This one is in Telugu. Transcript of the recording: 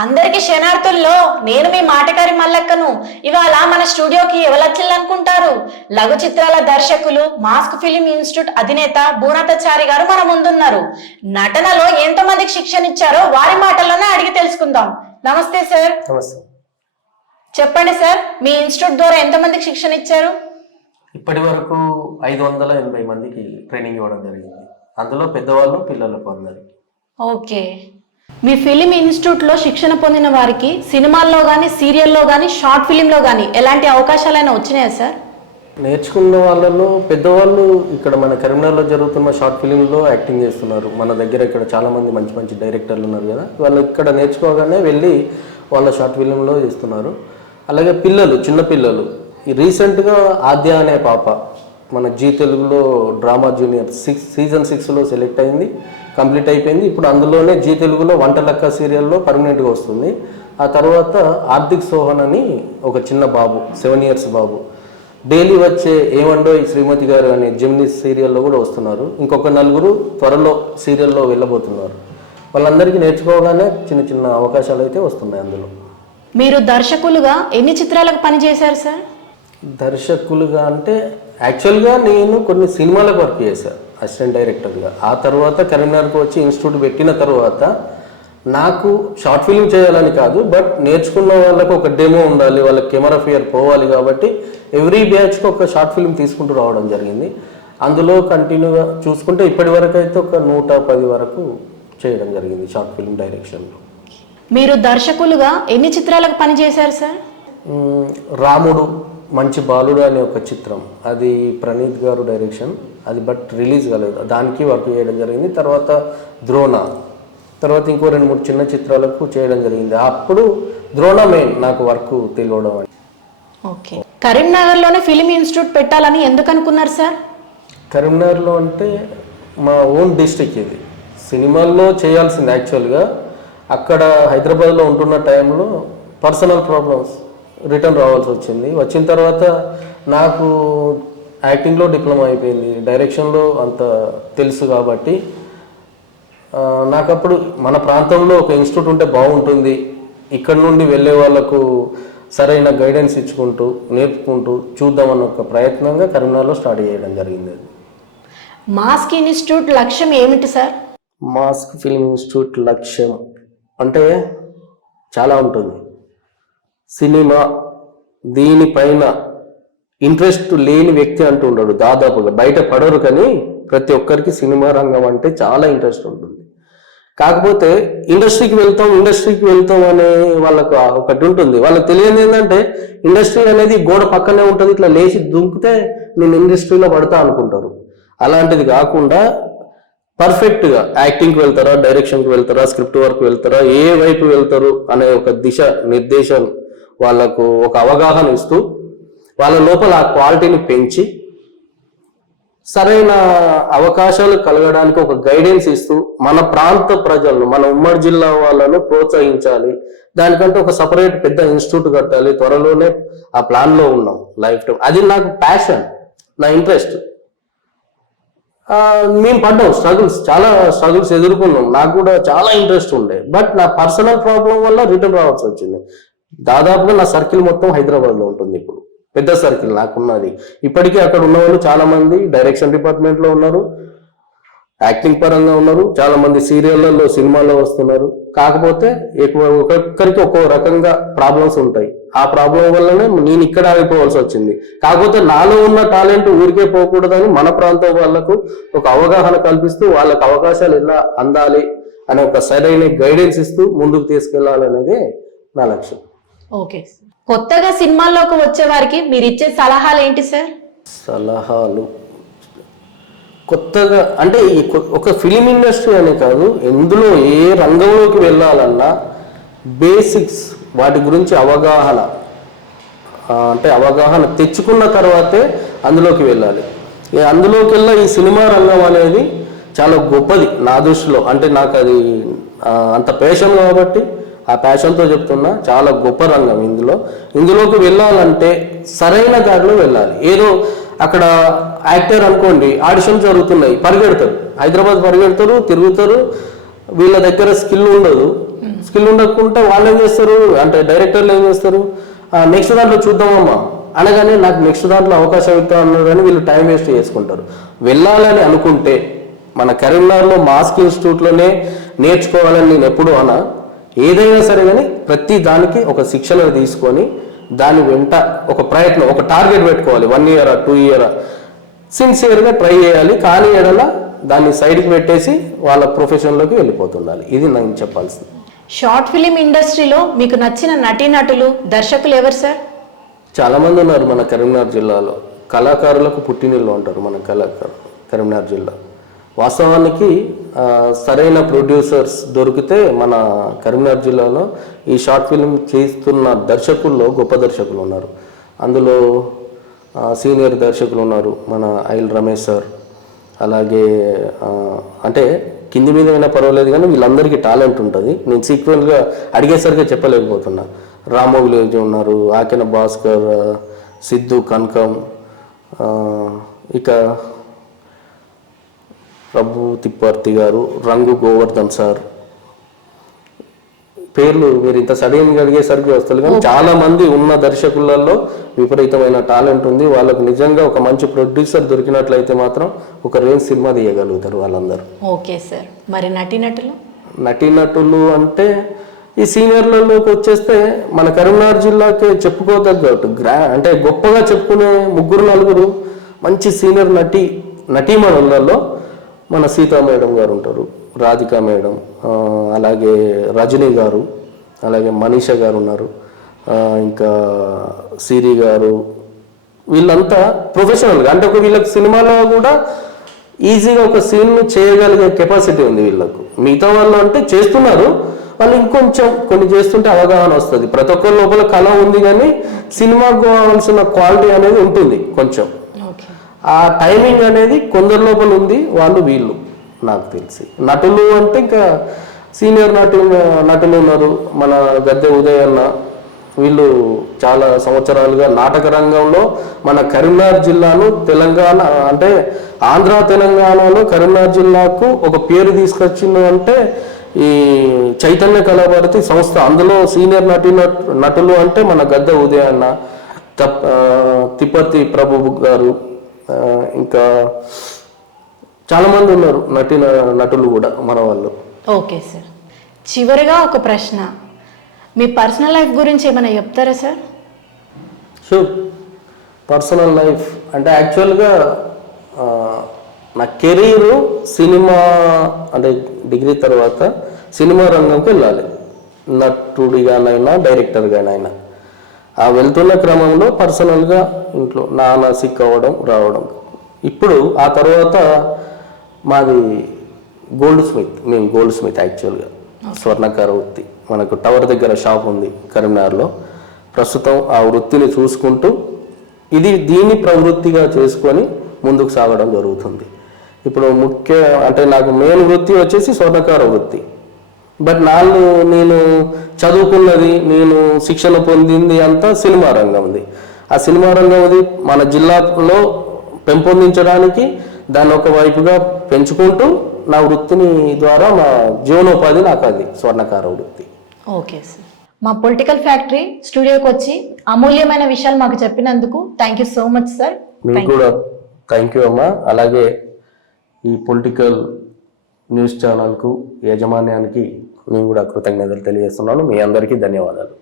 అందరికి శనార్థుల్లో నేను మీ మాటకారి మల్లక్కను. ఇవాళ మన స్టూడియోకి ఎవరొచ్చిందనుకుంటారు లఘు చిత్రాల దర్శకులు మాస్క్ ఫిలిం ఇన్స్టిట్యూట్ అధినేత భూనాథచారి గారు మన ముందున్నారు. నటనలో ఎంతమందికి శిక్షణ ఇచ్చారో వారి మాటల్లోనే అడిగి తెలుసుకుందాం. నమస్తే సార్. చెప్పండి సార్ మీ ఇన్స్టిట్యూట్ ద్వారా ఎంతమందికి శిక్షణ ఇచ్చారు ఇప్పటి వరకు ఐదు వందల ఎనభై మందికి ట్రైనింగ్ ఇవ్వడం జరిగింది. అందులో పెద్దవాళ్ళు పిల్లలకు అందరికి. ఓకే. మీ ఫిలిం ఇన్స్టిట్యూట్లో శిక్షణ పొందిన వారికి సినిమాల్లో కానీ సీరియల్లో కానీ షార్ట్ ఫిలింలో కానీ ఎలాంటి అవకాశాలైనా వచ్చినాయా సార్? నేర్చుకున్న వాళ్ళలో పెద్దవాళ్ళు ఇక్కడ మన కరీంనగర్లో జరుగుతున్న షార్ట్ ఫిలింలో యాక్టింగ్ చేస్తున్నారు. మన దగ్గర ఇక్కడ చాలా మంది మంచి మంచి డైరెక్టర్లు ఉన్నారు కదా. వాళ్ళు ఇక్కడ నేర్చుకోగానే వెళ్ళి వాళ్ళ షార్ట్ ఫిలింలో చేస్తున్నారు. అలాగే పిల్లలు చిన్న పిల్లలు. రీసెంట్గా ఆద్య అనే పాప మన జీ తెలుగులో డ్రామా జూనియర్ సిక్స్ సీజన్ సిక్స్లో సెలెక్ట్ అయింది కంప్లీట్ అయిపోయింది. ఇప్పుడు అందులోనే జీ తెలుగులో వంట లెక్క సీరియల్లో పర్మనెంట్గా వస్తుంది. ఆ తర్వాత హార్దిక్ సోహన్ అని ఒక చిన్న బాబు సెవెన్ ఇయర్స్ బాబు. డైలీ వచ్చే ఏమండో ఈ శ్రీమతి గారు అనే జెమిని సీరియల్లో కూడా వస్తున్నారు. ఇంకొక నలుగురు త్వరలో సీరియల్లో వెళ్ళబోతున్నారు. వాళ్ళందరికీ నేర్చుకోగానే చిన్న చిన్న అవకాశాలు అయితే వస్తున్నాయి అందులో. మీరు దర్శకులుగా ఎన్ని చిత్రాలకు పనిచేశారు సార్? దర్శకులుగా అంటే యాక్చువల్గా నేను కొన్ని సినిమాలకు వర్క్ చేశాను అసిస్టెంట్ డైరెక్టర్గా ఆ తర్వాత కరీంనగర్కి వచ్చి ఇన్స్టిట్యూట్ పెట్టిన తర్వాత నాకు షార్ట్ ఫిల్మ్ చేయాలని కాదు బట్ నేర్చుకున్న వాళ్ళకు ఒక డెమో ఉండాలి వాళ్ళకి కెమెరా ఫియర్ పోవాలి కాబట్టి ఎవ్రీ బ్యాచ్కి ఒక షార్ట్ ఫిల్మ్ తీసుకుంటూ రావడం జరిగింది. అందులో కంటిన్యూగా చూసుకుంటే ఇప్పటి వరకు అయితే ఒక నూట పది వరకు చేయడం జరిగింది షార్ట్ ఫిల్మ్ డైరెక్షన్లో మీరు దర్శకులుగా ఎన్ని చిత్రాలకు పనిచేశారు సార్ రాముడు. మంచి బాలుడు అనే ఒక చిత్రం. అది ప్రణీత్ గారు డైరెక్షన్. అది బట్ రిలీజ్ కాలేదు. దానికి వర్క్ చేయడం జరిగింది. తర్వాత ద్రోణ. తర్వాత ఇంకో రెండు మూడు చిన్న చిత్రాలకు చేయడం జరిగింది. అప్పుడు ద్రోణ మెయిన్ నాకు వర్క్ తెలియడం అని. ఓకే. కరీంనగర్లోనే ఫిలిం ఇన్స్టిట్యూట్ పెట్టాలని ఎందుకు అనుకున్నారు సార్? కరీంనగర్లో అంటే మా ఓన్ డిస్టిక్ ఇది. సినిమాల్లో చేయాల్సింది యాక్చువల్గా అక్కడ హైదరాబాద్లో ఉంటున్న టైంలో పర్సనల్ ప్రాబ్లమ్స్. రిటర్న్ రావాల్సి వచ్చింది. వచ్చిన తర్వాత నాకు యాక్టింగ్లో డిప్లొమా అయిపోయింది. డైరెక్షన్లో అంత తెలుసు కాబట్టి నాకు అప్పుడు మన ప్రాంతంలో ఒక ఇన్స్టిట్యూట్ ఉంటే బాగుంటుంది. ఇక్కడ నుండి వెళ్ళే వాళ్ళకు సరైన గైడెన్స్ ఇచ్చుకుంటూ నేర్పుకుంటూ చూద్దామన్న ఒక ప్రయత్నంగా కరీంనగర్లో స్టార్ట్ చేయడం జరిగింది. మాస్క్ ఇన్స్టిట్యూట్ లక్ష్యం ఏమిటి సార్? మాస్క్ ఫిల్మ్ ఇన్స్టిట్యూట్ లక్ష్యం అంటే చాలా ఉంటుంది. సినిమా దీనిపైన ఇంట్రెస్ట్ లేని వ్యక్తి అంటూ ఉండడు దాదాపుగా. బయట పడరు కానీ ప్రతి ఒక్కరికి సినిమా రంగం అంటే చాలా ఇంట్రెస్ట్ ఉంటుంది. కాకపోతే ఇండస్ట్రీకి వెళ్తాం ఇండస్ట్రీకి వెళ్తాం అనే వాళ్ళకు ఒకటి ఉంటుంది. వాళ్ళకి తెలియదు ఏంటంటే ఇండస్ట్రీ అనేది గోడ పక్కనే ఉంటుంది ఇట్లా లేచి దుంకితే నేను ఇండస్ట్రీలో పడతా అనుకుంటారు. అలాంటిది కాకుండా పర్ఫెక్ట్గా యాక్టింగ్కి వెళ్తారా డైరెక్షన్కి వెళ్తారా స్క్రిప్ట్ వర్క్ వెళ్తారా ఏ వైపు వెళ్తారు అనే ఒక దిశ నిర్దేశం వాళ్ళకు ఒక అవగాహన ఇస్తూ వాళ్ళ లోపల ఆ క్వాలిటీని పెంచి సరైన అవకాశాలు కలగడానికి ఒక గైడెన్స్ ఇస్తూ మన ప్రాంత ప్రజలను మన ఉమ్మడి జిల్లా వాళ్ళను ప్రోత్సహించాలి. దానికంటే ఒక సపరేట్ పెద్ద ఇన్స్టిట్యూట్ కట్టాలి. త్వరలోనే ఆ ప్లాన్లో ఉన్నాం. Life time. అది నాకు ప్యాషన్ నా ఇంట్రెస్ట్. మేము పడ్డాం స్ట్రగుల్స్. చాలా స్ట్రగుల్స్ ఎదుర్కొన్నాం. నాకు కూడా చాలా ఇంట్రెస్ట్ ఉండే. బట్ నా పర్సనల్ ప్రాబ్లం వల్ల రిటర్న్ రావాల్సి వచ్చింది. దాదాపుగా నా సర్కిల్ మొత్తం హైదరాబాద్లో ఉంటుంది ఇప్పుడు. పెద్ద సర్కిల్ నాకున్నది. ఇప్పటికీ అక్కడ ఉన్న వాళ్ళు చాలా మంది డైరెక్షన్ డిపార్ట్మెంట్లో ఉన్నారు. యాక్టింగ్ పరంగా ఉన్నారు. చాలా మంది సీరియళ్ళలో సినిమాల్లో వస్తున్నారు. కాకపోతే ఎక్కువ ఒక్కొక్కరికి ఒక్కో రకంగా ప్రాబ్లమ్స్ ఉంటాయి. ఆ ప్రాబ్లం వల్లనే నేను ఇక్కడ ఆగిపోవాల్సి వచ్చింది. కాకపోతే నాలో ఉన్న టాలెంట్ ఊరికే పోకూడదని మన ప్రాంతం వాళ్ళకు ఒక అవగాహన కల్పిస్తూ వాళ్ళకి అవకాశాలు ఎలా అందాలి అనే ఒక సరైన గైడెన్స్ ఇస్తూ ముందుకు తీసుకెళ్ళాలనేది నా లక్ష్యం. ఓకే కొత్తగా సినిమాల్లోకి వచ్చే వారికి మీరు ఇచ్చే సలహాలు ఏంటి సార్? సలహాలు? కొత్తగా అంటే ఈ ఒక ఫిలిం ఇండస్ట్రీ అనే కాదు ఎందులో ఏ రంగంలోకి వెళ్ళాలన్నా బేసిక్స్ వాటి గురించి అవగాహన అంటే అవగాహన తెచ్చుకున్న తర్వాతే అందులోకి వెళ్ళాలి. అందులోకి వెళ్ళా ఈ సినిమా రంగం అనేది చాలా గొప్పది నా దృష్టిలో. అంటే నాకు అది అంత పేషన్ కాబట్టి ఆ ప్యాషన్తో చెప్తున్నా చాలా గొప్ప రంగం ఇందులో. ఇందులోకి వెళ్ళాలంటే సరైన దారిలో వెళ్ళాలి. ఏదో అక్కడ యాక్టర్ అనుకోండి ఆడిషన్ జరుగుతున్నాయి పరిగెడతారు హైదరాబాద్ పరిగెడతారు తిరుగుతారు. వీళ్ళ దగ్గర స్కిల్ ఉండదు. స్కిల్ ఉండకుంటే వాళ్ళు ఏం చేస్తారు? అంటే డైరెక్టర్లు ఏం చేస్తారు? నెక్స్ట్ దాంట్లో చూద్దామమ్మా. అనగానే నాకు నెక్స్ట్ దాంట్లో అవకాశం ఇస్తా అన్నారు కానీ వీళ్ళు టైం వేస్ట్ చేసుకుంటారు. వెళ్ళాలని అనుకుంటే మన కరీంనగర్లో మాస్క్ ఇన్స్టిట్యూట్లోనే నేర్చుకోవాలని నేను ఎప్పుడు అనా ఏదైనా సరే కానీ ప్రతి దానికి ఒక శిక్షణ తీసుకొని దాని వెంట ఒక ప్రయత్నం ఒక టార్గెట్ పెట్టుకోవాలి. One year two year. సిన్సియర్గా ట్రై చేయాలి. కానీ ఎడల దాన్ని సైడ్కి పెట్టేసి వాళ్ళ ప్రొఫెషన్లోకి వెళ్ళిపోతుండాలి. ఇది నేను చెప్పాల్సింది. షార్ట్ ఫిలిం ఇండస్ట్రీలో మీకు నచ్చిన నటీనటులు దర్శకులు ఎవరు సార్? చాలా మంది ఉన్నారు మన కరీంనగర్ జిల్లాలో. కళాకారులకు పుట్టినిల్లు ఉంటారు మన కళాకారు కరీంనగర్ జిల్లా. వాస్తవానికి సరైన ప్రొడ్యూసర్స్ దొరికితే మన కరీంనగర్ జిల్లాలో ఈ షార్ట్ ఫిల్మ్ చేస్తున్న దర్శకుల్లో గొప్ప దర్శకులు ఉన్నారు. అందులో సీనియర్ దర్శకులు ఉన్నారు మన ఐల్ రమేష్ సార్. అలాగే అంటే కింది మీద అయినా పర్వాలేదు కానీ వీళ్ళందరికీ టాలెంట్ ఉంటుంది. నేను సీక్వెల్గా అడిగేసరిగా చెప్పలేకపోతున్నా. రామో ఉన్నారు ఆకెన భాస్కర్ సిద్ధు కనకం ఇక ప్రభు తిప్పర్తి గారు రంగు గోవర్ధన్ సార్. పేర్లు మీరు ఇంత సడన్గా అడిగేసరికి వస్తారు కానీ చాలా మంది ఉన్న దర్శకులలో విపరీతమైన టాలెంట్ ఉంది. వాళ్ళకు నిజంగా ఒక మంచి ప్రొడ్యూసర్ దొరికినట్లయితే మాత్రం ఒక రేంజ్ సినిమా తీయగలుగుతారు వాళ్ళందరూ. Okay sir. మరి నటీనటులు? నటీనటులు అంటే ఈ సీనియర్లలోకి వచ్చేస్తే మన కరీంనగర్ జిల్లాకే చెప్పుకోదగ్గట్టు గ్రా అంటే గొప్పగా చెప్పుకునే ముగ్గురు నలుగురు మంచి సీనియర్ నటి నటీమణులలో మన సీతా మేడం గారు ఉంటారు రాధిక మేడం అలాగే రజనీ గారు అలాగే మనీష గారు ఉన్నారు ఇంకా సిరి గారు వీళ్ళంతా ప్రొఫెషనల్గా అంటే ఒక వీళ్ళకి సినిమాలో కూడా ఈజీగా ఒక సీన్ చేయగలిగే కెపాసిటీ ఉంది వీళ్ళకు. మిగతా వాళ్ళు అంటే చేస్తున్నారు వాళ్ళు ఇంకొంచెం కొన్ని చేస్తుంటే అవగాహన వస్తుంది. ప్రతి ఒక్కరి లోపల కళ ఉంది కానీ సినిమాకు కావాల్సిన క్వాలిటీ అనేది ఉంటుంది కొంచెం. ఆ టైమింగ్ అనేది కొందరి లోపల ఉంది వాళ్ళు వీళ్ళు నాకు తెలిసి. నటులు అంటే ఇంకా సీనియర్ నటు నటులు ఉన్నారు మన గద్దె ఉదయ్ అన్న. వీళ్ళు చాలా సంవత్సరాలుగా నాటక రంగంలో మన కరీంనగర్ జిల్లాను తెలంగాణ అంటే ఆంధ్ర తెలంగాణలో కరీంనగర్ జిల్లాకు ఒక పేరు తీసుకొచ్చింది అంటే ఈ చైతన్య కళాభారతి సంస్థ. అందులో సీనియర్ నటి నటులు అంటే మన గద్దె ఉదయ అన్న తిప్పతి ప్రభు గారు ఇంకా చాలా మంది ఉన్నారు నటి నటులు కూడా మన వాళ్ళు. Okay sir. చివరిగా ఒక ప్రశ్న. మీ పర్సనల్ లైఫ్ గురించి ఏమైనా చెప్తారా సార్? షూర్. పర్సనల్ లైఫ్ అంటే యాక్చువల్గా నా కెరీరు సినిమా అంటే డిగ్రీ తర్వాత సినిమా రంగంకి వెళ్ళాలి. నటుడిగానైనా డైరెక్టర్గానైనా. ఆ వెళ్తున్న క్రమంలో పర్సనల్గా ఇంట్లో నాన్న సిక్ అవ్వడం రావడం. ఇప్పుడు ఆ తర్వాత మాది గోల్డ్ స్మిత్ మేము గోల్డ్ స్మిత్ యాక్చువల్గా. స్వర్ణకార వృత్తి మనకు టవర్ దగ్గర షాప్ ఉంది కరీంనగర్లో. ప్రస్తుతం ఆ వృత్తిని చూసుకుంటూ ఇది దీన్ని ప్రవృత్తిగా చేసుకొని ముందుకు సాగడం జరుగుతుంది. ఇప్పుడు ముఖ్య అంటే నాకు మెయిన్ వృత్తి వచ్చేసి స్వర్ణకార వృత్తి బట్ నాళ్ళు నేను చదువుకున్నది నేను శిక్షణ పొందింది అంతా సినిమా రంగం ఉంది. ఆ సినిమా రంగం అది మన జిల్లాలో పెంపొందించడానికి దాన్ని ఒక వైపుగా పెంచుకుంటూ నా వృత్తిని ద్వారా మా జీవనోపాధి నాకు అది స్వర్ణకార వృత్తి. Okay sir. మా పొలిటికల్ ఫ్యాక్టరీ స్టూడియోకి వచ్చి అమూల్యమైన విషయాలు మాకు చెప్పినందుకు thank you so much sir. మీకు కూడా థ్యాంక్ యూ అమ్మా. అలాగే ఈ పొలిటికల్ న్యూస్ ఛానల్కు యాజమాన్యానికి నేను కూడా కృతజ్ఞతలు తెలియజేస్తున్నాను. మీ అందరికీ ధన్యవాదాలు.